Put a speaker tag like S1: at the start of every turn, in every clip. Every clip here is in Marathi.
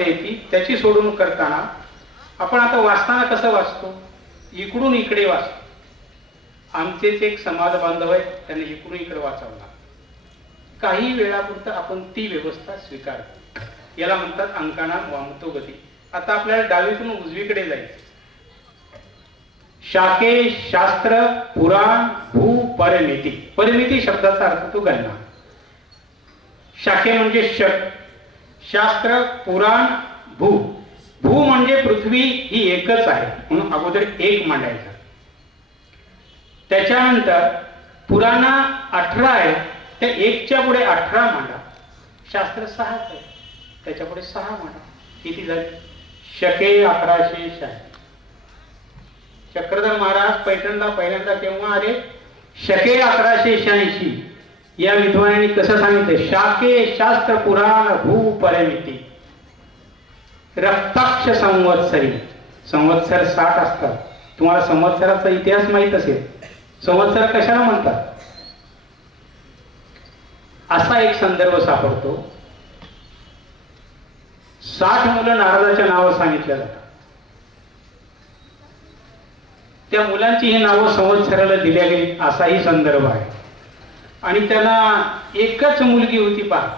S1: येते त्याची सोडवणूक करताना आपण आता वाचताना कसं वाचतो? इकडून इकडे वाचतो. आमचेच एक समाज बांधव आहेत त्यांनी इकडून इकडे वाचवला काही वेळापुरतं आपण ती व्यवस्था स्वीकारतो याला म्हणतात अंकाना वामतो गती. आता आपल्याला डावीतून उजवीकडे जायचं. शाके शास्त्र पुराण भू परमिती. परमिती शब्दाचा अर्थ तो गणना. शाखे म्हणजे शक. शास्त्र पुराण भू. भू म्हणजे पृथ्वी ही एकच आहे. म्हणून अगोदर एक मांडायचा. त्याच्यानंतर पुराणा अठरा आहे त्या एकच्या पुढे अठरा मांडा. शास्त्र सहा आहे त्याच्या पुढे सहा मांडा. किती झाले? शके अकराशे शहाऐंशी. चक्रधर महाराज पैठणला पहिल्यांदा केव्हा आले? शके अकराशे शहाऐंशी. या विद्वानांनी कसं सांगितलं? शाके शास्त्र पुराण भू परमिती. रक्ताक्ष संवत्सरी. संवत्सर साठ असतात. तुम्हाला संवत्सराचा इतिहास माहीत असेल. संवत्सर कशाला म्हणतात? असा एक संदर्भ सापडतो. साठ मुलं नारदाच्या नावं सांगितल्या जातात त्या मुलांची ही नावं संवत्सराला दिल्या गेली असाही संदर्भ आहे. आणि त्याला एकच मुलगी होती पहा.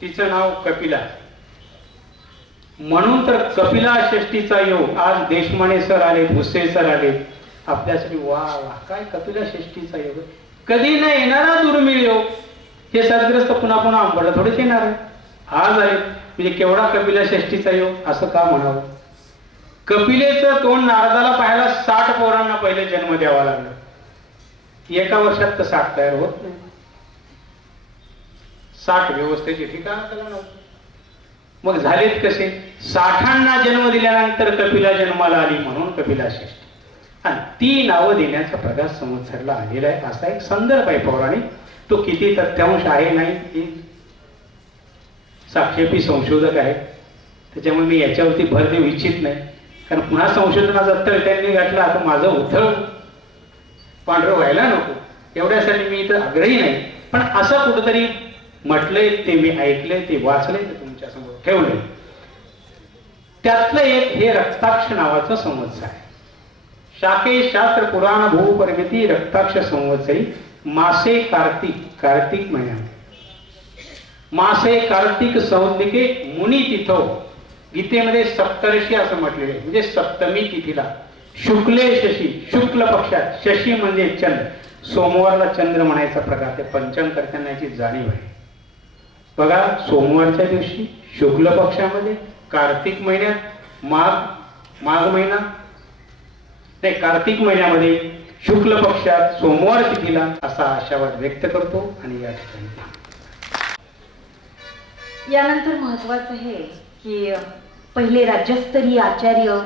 S1: तिचं नाव कपिला. म्हणून तर कपिला षष्टीचा योग. आज देशमाने सर आले भुसे सर आले. आपल्यासाठी वा वा. काय कपिला षष्टीचा योग कधी न येणारा दुर्मिळ योग. हे सदग्रस्त पुन्हा पुन्हा आंबडला थोडेच येणार आहे आज आहे. म्हणजे केवढा कपिला षष्टीचा योग? असं का म्हणावं? कपिलेचं तोंड नारदाला पाहायला साठ पोरांना पहिले जन्म द्यावा लागला. एका वर्षात तर साठ तयार होत नाही. साठ व्यवस्थेचे ठिकाण त्याला मग झालेत कसे? साठांना जन्म दिल्यानंतर कपिला जन्माला आली म्हणून कपिला श्रेष्ठ. आणि ती नावं देण्याचा प्रकार संवत्सरला आलेला आहे. असा एक संदर्भ आहे पौराणिक. तो किती तथ्यांश आहे नाही साक्षेपी संशोधक आहे. त्याच्यामुळे मी याच्यावरती भर देऊ इच्छित नाही. कारण पुन्हा संशोधनाचा तर त्यांनी घातला आता माझं उथळ पांढरं व्हायला नको. एवढ्यासाठी मी इथं आग्रही नाही. पण असं कुठंतरी म्हटलंय ते मी ऐकलंय ते वाचलंय ते तुमच्यासमोर ठेवलंय. त्यातलं एक हे रक्ताक्ष नावाचं संवत्स आहे. शाके शास्त्र पुराण भूपरिमिती रक्ताक्ष संवत्सरी मासे कार्तिक कार्तिक महिन्यात मासे कार्तिक संवत्निके मुनी तिथो. गीतेमध्ये सप्तर्षी असं म्हटलेले म्हणजे सप्तमी तिथीला. शुक्ले शशी शुक्ल पक्षात. शशी म्हणजे चंद्र. सोमवारला चंद्र म्हणायचा प्रकार ते पंचमकर्त्यांना याची जाणीव आहे. बघा सोमवारच्या दिवशी शुक्ल पक्षामध्ये कार्तिक महिन्यात माघ माघ महिना. नाही कार्तिक महिन्यामध्ये शुक्ल पक्षात सोमवार तिथीला असा आशावाद व्यक्त करतो आणि या ठिकाणी
S2: यानंतर महत्वाचं हे की पहिले राज्यस्तरीय आचार्य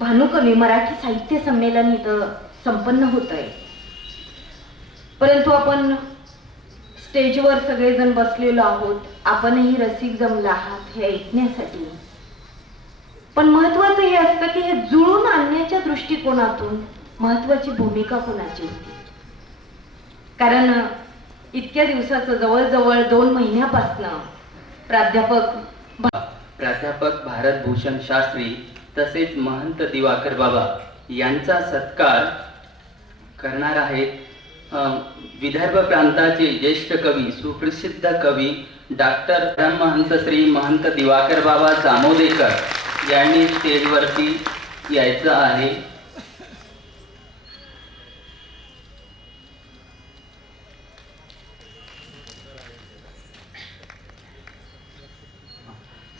S2: भानुकवी मराठी साहित्य संमेलन इथं संपन्न होत आहे परंतु आपण स्टेजवर सगळेजण बसलेलो आहोत. आपणही रसिक जमला आहात हे ऐकण्यासाठी. पण महत्वाचं हे असतं की हे जुळून आणण्याच्या दृष्टिकोनातून महत्वाची भूमिका कोणाची होती? कारण इतक्या दिवसाचं जवळजवळ दोन महिन्यापासनं प्राध्यापक
S3: प्राध्यापक भारत भूषण शास्त्री तसेच महंत दिवाकर बाबा यांचा सत्कार करणार आहेत विदर्भ प्रांताचे ज्येष्ठ कवी सुप्रसिद्ध कवी डॉक्टर महंत श्री महंत दिवाकर बाबा जामोदेकर यांनी स्टेजवरती यायचं आहे.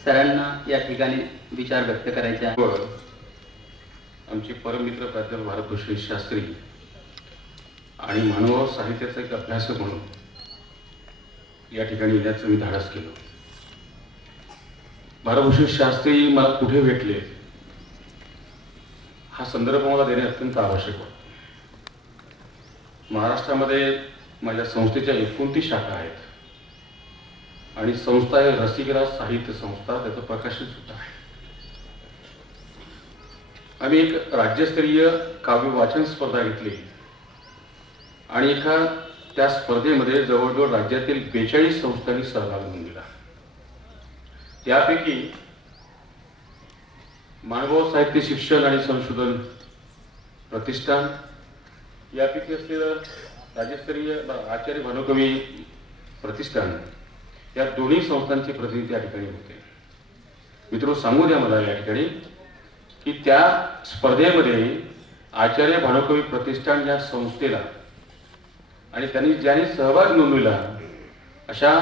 S3: सरांना या ठिकाणी विचार व्यक्त करायचे आहे
S4: आमचे परममित्र प्राध्यापक भारतभूषण शास्त्री आणि मानव साहित्याचा एक अभ्यासक म्हणून या ठिकाणी येण्याचं मी धाडस केलं. भारभूषण शास्त्री मला कुठे भेटले? हा संदर्भ मला देणे अत्यंत आवश्यक वाटतं महाराष्ट्रामध्ये माझ्या संस्थेच्या एकोणतीस शाखा आहेत. आणि संस्था आहे रसिकराज साहित्य संस्था त्याचं प्रकाशन सुद्धा आहे. आम्ही एक राज्यस्तरीय काव्य वाचन स्पर्धा घेतली. आणि एका त्या स्पर्धेमध्ये जवळजवळ राज्यातील बेचाळीस संस्थांनी सहभाग दिला त्यापैकी माणगाव साहित्य शिक्षण आणि संशोधन प्रतिष्ठान यापैकी असलेलं राज्यस्तरीय आचार्य भानुकवी प्रतिष्ठान या दोन्ही संस्थांचे प्रतिनिधी या ठिकाणी होते. मित्र सांगू द्या मला या ठिकाणी की त्या स्पर्धेमध्ये आचार्य भानुकवी प्रतिष्ठान या संस्थेला आणि त्यांनी ज्याने सहभाग नोंदविला अशा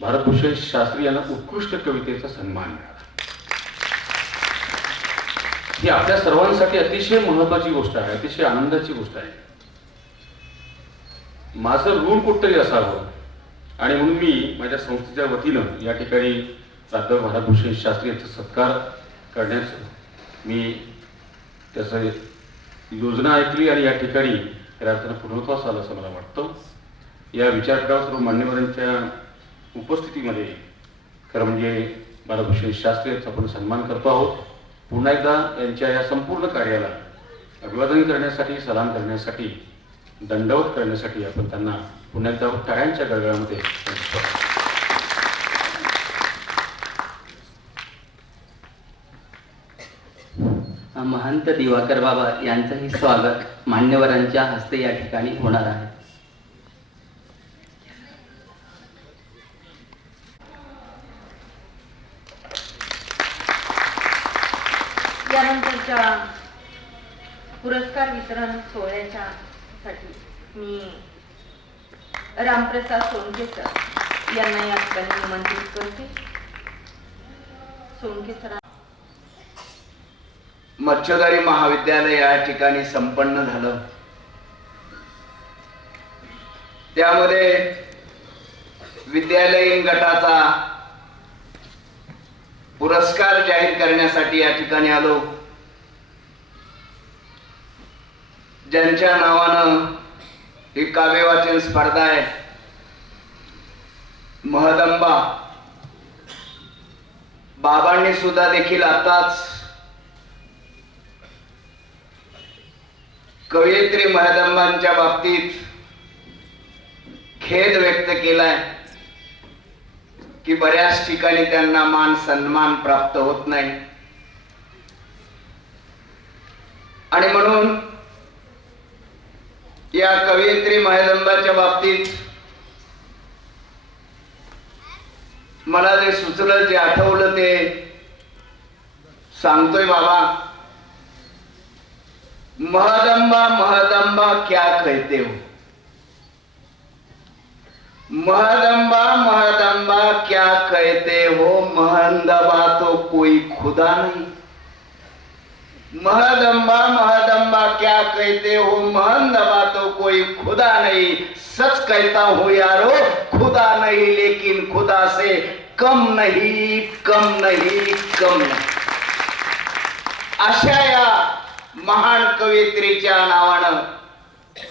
S4: भारतभूषण शास्त्री यांना उत्कृष्ट कवितेचा सन्मान मिळाला. ही आपल्या सर्वांसाठी अतिशय महत्वाची गोष्ट आहे अतिशय आनंदाची गोष्ट आहे. माझं ऋण कुठतरी असावं आणि म्हणून मी माझ्या संस्थेच्या वतीनं या ठिकाणी प्राध्यापक भारतभूषण शास्त्री यांचा सत्कार करण्याचं मी त्याचं योजना ऐकली आणि या ठिकाणी खऱ्या अर्थानं पूर्णत्वास आलं असं मला वाटतं. या विचारपीठावर सर्व मान्यवरांच्या उपस्थितीमध्ये खरं म्हणजे बाळाभूषण शास्त्री यांचा आपण सन्मान करतो आहोत. पुन्हा एकदा यांच्या या संपूर्ण कार्याला अभिवादन करण्यासाठी सलाम करण्यासाठी दंडवत करण्यासाठी आपण त्यांना पुन्हा एकदा टाळ्यांच्या गळगळामध्ये त्यांचं
S3: महंत दिवाकर बाबा यांचंही स्वागत मान्यवरांच्या हस्ते या ठिकाणी होणार आहे.
S2: यानंतरच्या पुरस्कार वितरण सोहळ्याच्या साठी मी रामप्रसाद सोनके सर यांना या ठिकाणी निमंत्रित करते. सोनके सर
S5: मच्छोदारी महाविद्यालय या ठिकाणी संपन्न झालं. त्यामध्ये विद्यालयीन गटाचा पुरस्कार जाहीर करण्यासाठी या ठिकाणी आलो. ज्यांच्या नावानं ही काव्य वाचन स्पर्धा आहे महदंबा. बाबांनी सुद्धा देखील आताच कवयित्री महदंबांच्या बाबतीत खेद व्यक्त केलाय की बऱ्याच ठिकाणी त्यांना मान सन्मान प्राप्त होत नाही. आणि म्हणून या कवयित्री महदंबाच्या बाबतीत मला जे सुचलं जे आठवलं ते सांगतोय बाबा. महदंबा महदंबा क्या कहते हो? महदंबा महदंबा क्या कहते हो? महदंबा तो कोई खुदा नहीं। महदंबा महदंबा क्या कहते हो? महदंबा तो कोई खुदा नहीं। सच कहता हूँ यारो, खुदा नहीं, लेकिन खुदा से कम नहीं कम नहीं कम नहीं। अशा या महान कवयित्रीच्या नावानं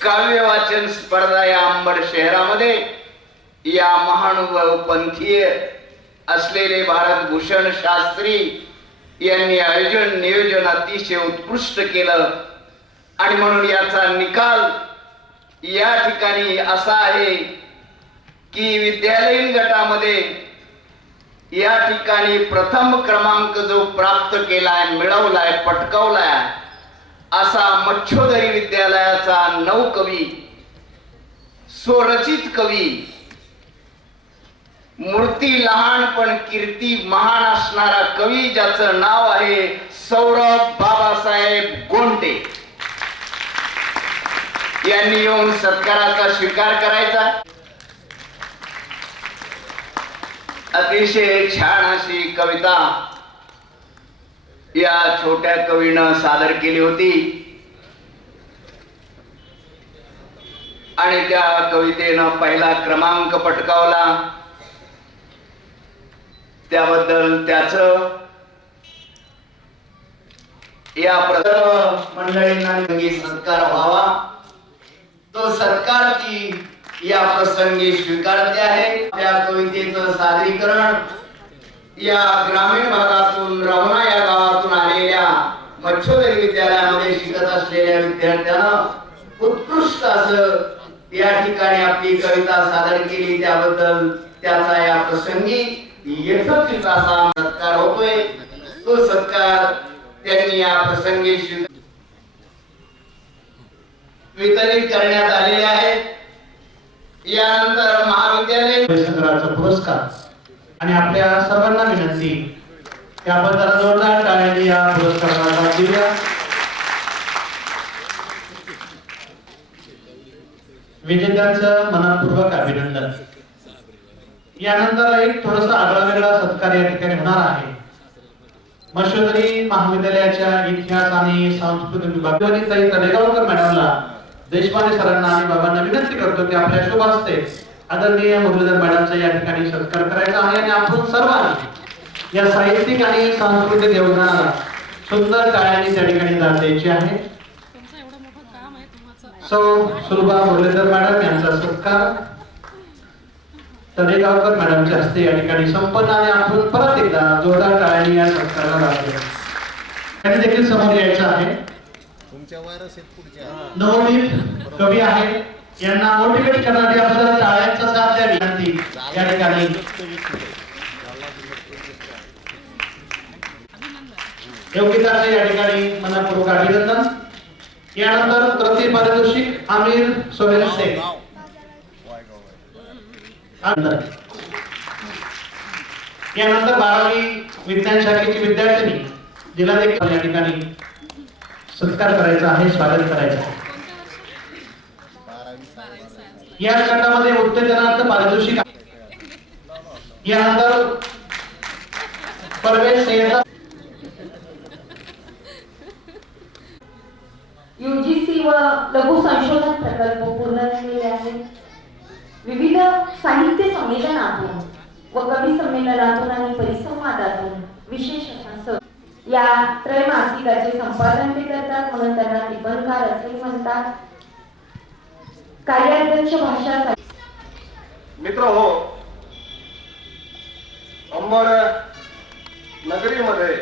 S5: काव्य वाचन स्पर्धा या अंबड शहरामध्ये या महानुभाव पंथीय असलेले भारतभूषण शास्त्री यांनी आयोजन नियोजन अतिशय उत्कृष्ट केलं. आणि म्हणून याचा निकाल या ठिकाणी असा आहे की विद्यालयीन गटामध्ये या ठिकाणी प्रथम क्रमांक जो प्राप्त केलाय मिळवलाय पटकवलाय असा मच्छोदरी विद्यालयाचा नऊ कवी स्वरचित कवी मूर्ती लहान पण कीर्ती महान असणारा कवी ज्याचं नाव आहे सौरभ बाबासाहेब गोंडे. यांनी येऊन सत्काराचा स्वीकार करायचा. अतिशय छान अशी कविता या छोट्या कवीनं सादर केली होती. आणि त्या कवितेनं पहिला क्रमांक पटकावला. त्याबद्दल त्याच या सर्व मंडळींना संगीत सत्कार व्हावा. तो सरकार ती या प्रसंगी स्वीकारते आहे. त्या कवितेचं सादरीकरण या ग्रामीण भागातून रवणा या गावातून आलेल्या मच्छोदरी विद्यालयामध्ये शिकत असलेल्या विद्यार्थ्यानं उत्कृष्ट असं या ठिकाणी आपली कविता सादर केली. त्याबद्दल त्याचा या प्रसंगी यथोचित असा सत्कार होतोय. तो सत्कार त्यांनी या प्रसंगी वितरित करण्यात आलेले आहेत यानंतर महाविद्यालय
S6: पुरस्कार. आणि आपल्या सर्वांना विनंती की आपण त्याला जोरदार टाळ्यांनी या पुरस्काराला दाद देऊया. विजेत्यांचं मनापूर्वक अभिनंदन. यानंतर एक थोडस आगळा वेगळा सत्कार या ठिकाणी होणार आहे. मशोदरी महाविद्यालयाच्या इतिहास आणि सांस्कृतिक विभागाने ताई तलेगावकर मॅडमला देशपांडे सरांना आणि बाबांना विनंती करतो की आपल्या शुभ असते आदरणीय मुरलीधर मॅडमचा या ठिकाणी सत्कार करायचा आहे आणि आपण सर्वांनी या साहित्यिक आणि सांस्कृतिक योगदानाला सुंदर टाळ्यांनी त्या ठिकाणी दाद द्यायची आहे. सौ सुलभा मुरलीधर मॅडम यांचा सत्कार. तडेगावकर मॅडमच्या हस्ते या ठिकाणी संपन्न आणि आपण परत एकदा जोरदार टाळ्यांनी या सत्काराला दाद द्या त्यांनी देखील समोर यायचं आहे. नवोदित कवी आहेत यांना मोटिवेट करणारी याबद्दल टाळ्यांचा साथ द्या विनंती या ठिकाणी. योग्यताचे या ठिकाणी मनापूर्वक अभिनंदन. यानंतर प्रति पारितोषिक आमिर सोहेल शेख. यानंतर बारावी विज्ञान शाखेची विद्यार्थिनी जिला देखील या ठिकाणी सत्कार करायचा आहे स्वागत करायचं आहे. या गटामध्ये उत्तेजनार्थ पारितोषिक यानंतर परवेश सय्यद
S7: युजीसी व लघु संशोधन प्रकल्प पूर्ण झालेले आहे विविध साहित्य संमेलनातून व कवी संमेलनातून आणि परिसंवादातून विशेष असा या त्रैमासिकाचे संपादन ते करतात म्हणून त्यांना निबंधकार असे म्हणतात. कार्याध्यक्ष भाषा
S8: मित्र हो अंबड नगरीमध्ये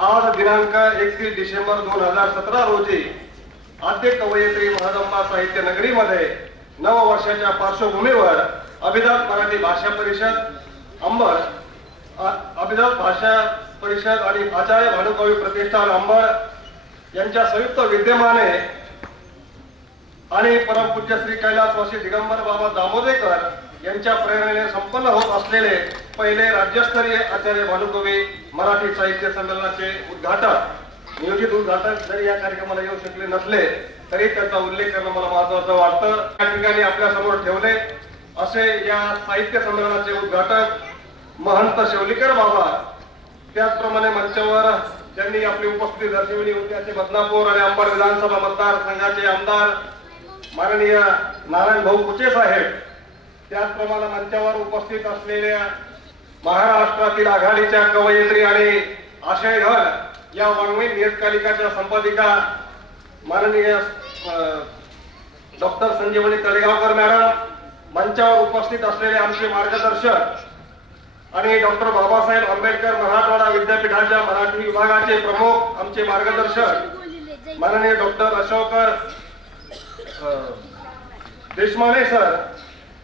S8: आज दिनांक एकतीस डिसेंबर दोन हजार सतरा रोजी आद्य कवयित्री महदंबा साहित्य नगरीमध्ये नव वर्षाच्या पार्श्वभूमीवर अभिजात मराठी भाषा परिषद अंबड अभिजात भाषा परिषद आणि आचार्य भानुकवी प्रतिष्ठान अंबड यांच्या संयुक्त विद्यमाने आणि परमपूज्य श्री कैलासवासी दिगंबर बाबा दामोदेकर यांच्या प्रेरणेने संपन्न होत असलेले पहिले राज्यस्तरीय आचार्य भानुकवी मराठी साहित्य संमेलनाचे उद्घाटन. नियोजित उद्घाटन जरी या कार्यक्रमाला येऊ शकले नसले तरी त्याचा उल्लेख करणं मला महत्वाचं वाटतं. या ठिकाणी आपल्यासमोर ठेवले असे या साहित्य संमेलनाचे उद्घाटक महंत शेवलीकर बाबा. त्याचप्रमाणे मंचावर ज्यांनी आपली उपस्थिती दर्शविली होती असे बदनापूर आणि अंबड विधानसभा मतदारसंघाचे आमदार माननीय नारायण भाऊ कुचे साहेब त्याचप्रमाणे मंचावर उपस्थित असलेल्या महाराष्ट्रातील आघाडीच्या कवयित्री आणि आशय घर या वाङ्मय नियतकालिकाच्या संपादिका माननीय डॉक्टर संजीवनी तळेगावकर मॅडम मंचावर उपस्थित असलेले आमचे मार्गदर्शक आणि डॉक्टर बाबासाहेब आंबेडकर मराठवाडा विद्यापीठाच्या मराठी विभागाचे प्रमुख आमचे मार्गदर्शक माननीय डॉक्टर अशोक देशमाने सर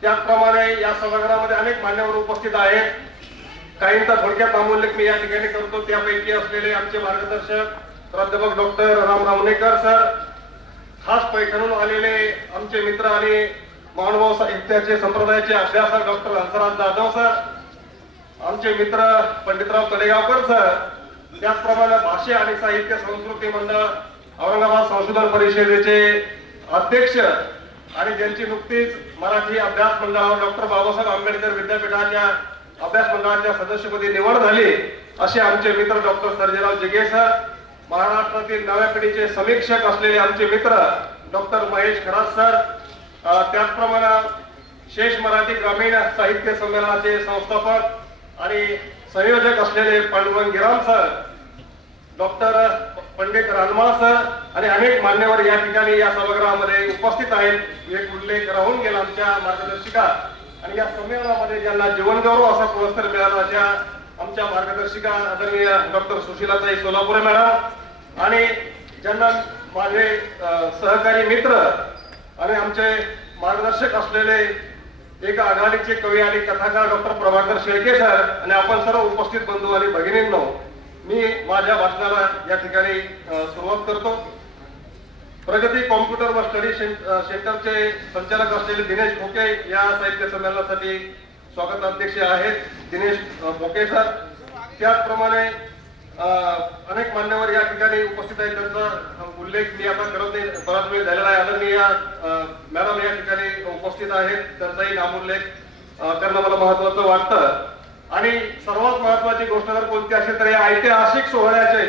S8: त्याचप्रमाणे या सभागृहामध्ये अनेक मान्यवर उपस्थित आहेत. काहींचा थोडक्यात नामोल्लेख मी या ठिकाणी करतो. त्यापैकी असलेले आमचे मार्गदर्शक प्राध्यापक डॉक्टर राम रावणेकर सर खास पैठणून आलेले आमचे मित्र आणि महानुभाव साहित्याचे संप्रदायाचे अभ्यासक डॉक्टर हंसराज जाधव सर आमचे मित्र पंडितराव तडेगावकर सर त्याचप्रमाणे भाषा आणि साहित्य संस्कृती मंडळ औरंगाबाद संशोधन परिषदेचे अध्यक्ष आणि ज्यांची नुकतीच मराठी अभ्यास मंडळावर डॉक्टर बाबासाहेब आंबेडकर विद्यापीठाच्या अभ्यास मंडळाच्या सदस्यपदी निवड झाली असे आमचे मित्र डॉक्टर सर्जेराव जिगे सर महाराष्ट्रातील नव्या पिढीचे समीक्षक असलेले आमचे मित्र डॉक्टर महेश खरात सर त्याचप्रमाणे शेष मराठी ग्रामीण साहित्य संमेलनाचे संस्थापक आणि संयोजक असलेले Pandurang Giram sir doctor Pandit Ranmal sir आणि अनेक मान्यवर या ठिकाणी या सभागृहामध्ये उपस्थित आहेत. एक उल्लेख राहून गेला आमच्या मार्गदर्शिका. आणि या संमेलनामध्ये ज्यांना जीवनगौरव असा पुरस्कार मिळाला त्या आमच्या मार्गदर्शिका आदरणीय डॉक्टर सुशीलाताई सोलापुरे मॅडम आणि ज्यांना माझे सहकारी मित्र आणि आमचे मार्गदर्शक असलेले एक आघाडीचे कवी आणि कथाकार डॉक्टर प्रभाकर शेळके सर आणि आपण सर्व उपस्थित बंधू आणि भगिनींनो मी माझ्या भाषणाला या ठिकाणी सुरुवात करतो. प्रगती कॉम्प्युटर व स्टडी सेंटरचे संचालक असलेले दिनेश भोके या साहित्य संमेलनासाठी स्वागत अध्यक्ष आहेत. दिनेश भोके सर. त्याचप्रमाणे अनेक मान्यवर या ठिकाणी उपस्थित आहेत. त्यांचा उल्लेख मी आता करत नाही बराच वेळ झालेला आहे. आदरणीय मॅडम या ठिकाणी उपस्थित आहेत. त्यांचाही नामोल्लेख करणं मला महत्वाचं वाटतं. आणि सर्वात महत्वाची गोष्ट जर कोणती असेल तर या ऐतिहासिक सोहळ्याचे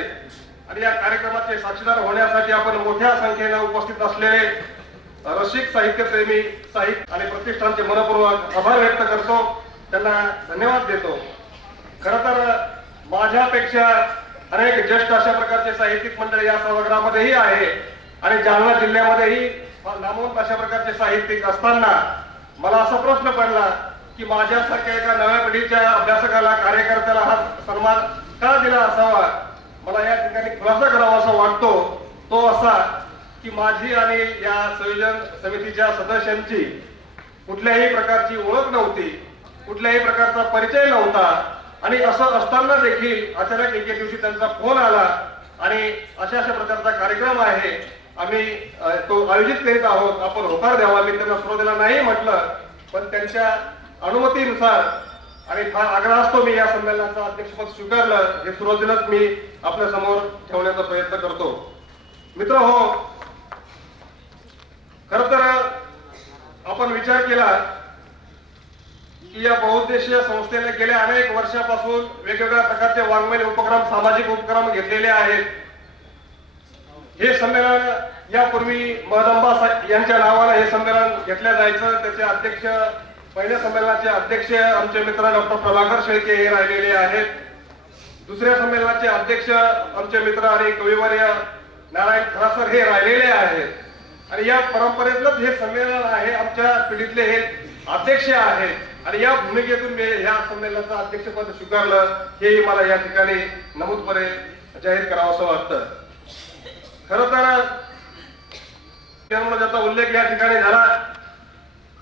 S8: आणि या कार्यक्रमाचे साक्षीदार होण्यासाठी आपण मोठ्या संख्येने उपस्थित असलेले रसिक साहित्यप्रेमी साहित्य आणि प्रतिष्ठानचे मनपूर्वक आभार व्यक्त करतो. त्यांना धन्यवाद देतो. खर तर माझ्यापेक्षा अनेक ज्येष्ठ अशा प्रकारचे साहित्यिक मंडळ या सभागृहामध्येही आहे आणि जालना जिल्ह्यामध्येही नामवंत अशा प्रकारचे साहित्यिक असताना मला असा प्रश्न पडला की माझ्यासारख्या एका नव्या पिढीच्या अभ्यासकाला कार्यकर्त्याला हा सन्मान का दिला असावा? मला या ठिकाणी खुलासा करावा असा वाटतो. तो असा की माझी आणि या संयोजन समितीच्या सदस्यांची कुठल्याही प्रकारची ओळख नव्हती कुठल्याही प्रकारचा परिचय नव्हता. आणि असं असताना देखील अचानक एके दिवशी त्यांचा फोन आला आणि अशा अशा प्रकारचा कार्यक्रम आहे. आम्ही तो आयोजित करीत आहोत. आपण होकार द्यावा. मी त्यांना दिला नाही म्हटलं पण त्यांच्या अनुमतीनुसार आणि फार आग्रह असतो मी या संमेलनाचं अध्यक्षपद स्वीकारलं हे सुरुवातीलाच मी आपल्यासमोर ठेवण्याचा प्रयत्न करतो. मित्र हो खर तर आपण विचार केला की या बहुउद्देशीय संस्थेने गेल्या अनेक वर्षापासून वेगवेगळ्या प्रकारचे वाङ्मय उपक्रम सामाजिक उपक्रम घेतलेले आहेत. हे संमेलन यापूर्वी महदंबा यांच्या नावानं हे संमेलन घेतलं जायचं त्याचे अध्यक्ष पहिल्या संमेलनाचे अध्यक्ष आमचे मित्र डॉक्टर प्रभाकर शेळके हे राहिलेले आहेत. दुसऱ्या संमेलनाचे अध्यक्ष आमचे मित्र आणि कविवर्य नारायण खरासर हे राहिलेले आहेत. आणि या परंपरेतलंच हे संमेलन आहे आमच्या पिढीतले हे अध्यक्ष आहेत. आणि या भूमिकेतून मी या संमेलनाचं अध्यक्षपद स्वीकारलं हेही मला या ठिकाणी नमूदपणे जाहीर करावं असं वाटतं. खर तर त्यामुळे ज्याचा उल्लेख या ठिकाणी झाला.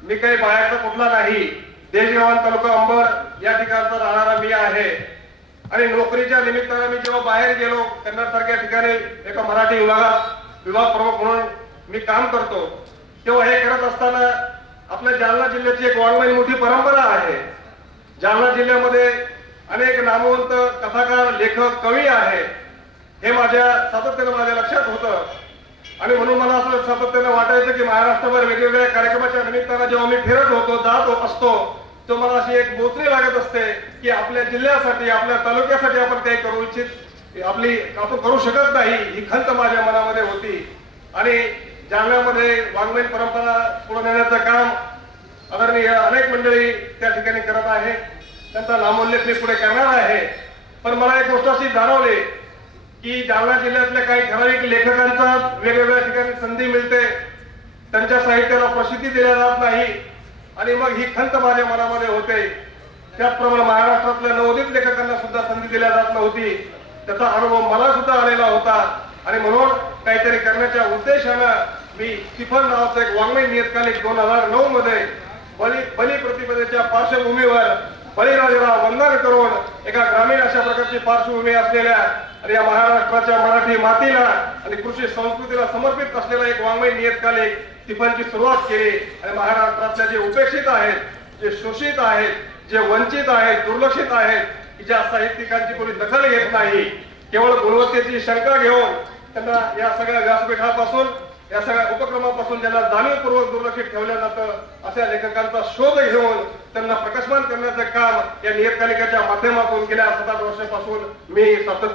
S8: मी काही बाहेरचा कुठला नाही. देशगावान तालुका अंबर या ठिकाणचा राहणारा मी आहे. आणि नोकरीच्या निमित्तानं मी जेव्हा बाहेर गेलो कन्नड सारख्या ठिकाणी एका मराठी विभागात विभाग प्रमुख म्हणून मी काम करतो. तेव्हा हे करत असताना आपल्या जालना जिल्ह्याची एक वाङ्मयीन मोठी परंपरा आहे. जालना जिल्ह्यामध्ये अनेक नामवंत कथाकार लेखक कवी आहे हे माझ्या सातत्यानं माझ्या लक्षात होतं. आणि म्हणून मला असं सातत्याने वाटायचं की महाराष्ट्रभर वेगवेगळ्या कार्यक्रमाच्या निमित्तानं जेव्हा मी फिरत होतो जात असतो तो मला अशी एक बोचणी लागत असते की आपल्या जिल्ह्यासाठी आपल्या तालुक्यासाठी आपण काही करू इच्छित आपली आपण करू शकत नाही ही खंत माझ्या मनामध्ये होती. आणि जालन्यामध्ये वाङ्मयीन परंपरा पुढे नेण्याचं काम आदरणीय अनेक मंडळी त्या ठिकाणी करत आहे त्यांचा नामोल्लेख मी पुढे करणार आहे. पण मला एक गोष्ट अशी जाणवली की जालना जिल्ह्यातल्या काही ठराविक लेखकांचा वेगवेगळ्या ठिकाणी संधी मिळते. त्यांच्या साहित्याला प्रसिद्धी दिल्या जात नाही. आणि मग ही खंत माझ्या मनामध्ये होते. त्याचप्रमाणे महाराष्ट्रातल्या नवोदित लेखकांना सुद्धा संधी दिल्या जात नव्हती. त्याचा अनुभव मला सुद्धा आलेला होता. आणि म्हणून काहीतरी करण्याच्या उद्देशानं मी स्टिफन नावाचं एक वाङ्मय नियतकालिक दोन हजार नऊ मध्ये बली बली प्रतिपदेच्या पार्श्वभूमीवर बळीराजाला वंदन करून एका ग्रामीण अशा प्रकारची पार्श्वभूमी असलेल्या आणि या महाराष्ट्राच्या मराठी मातीला आणि कृषी संस्कृतीला समर्पित असलेला एक वाङ्मय नियतकालिक टिफनची सुरुवात केली. आणि महाराष्ट्रातल्या जे उपेक्षित आहेत जे शोषित आहेत जे वंचित आहेत दुर्लक्षित आहेत ज्या साहित्यिकांची कोणी दखल घेत नाही केवळ गुणवत्तेची शंका घेऊन त्यांना या सगळ्या व्यासपीठापासून या सगळ्या उपक्रमापासून ज्यांना जाणीवपूर्वक दुर्लक्षित ठेवलं जातं अशा लेखकांचा शोध घेऊन त्यांना प्रकाशमान करण्याचं काम या नियतकालिकाच्या माध्यमातून गेल्या सात आठ वर्षापासून मी सातत्य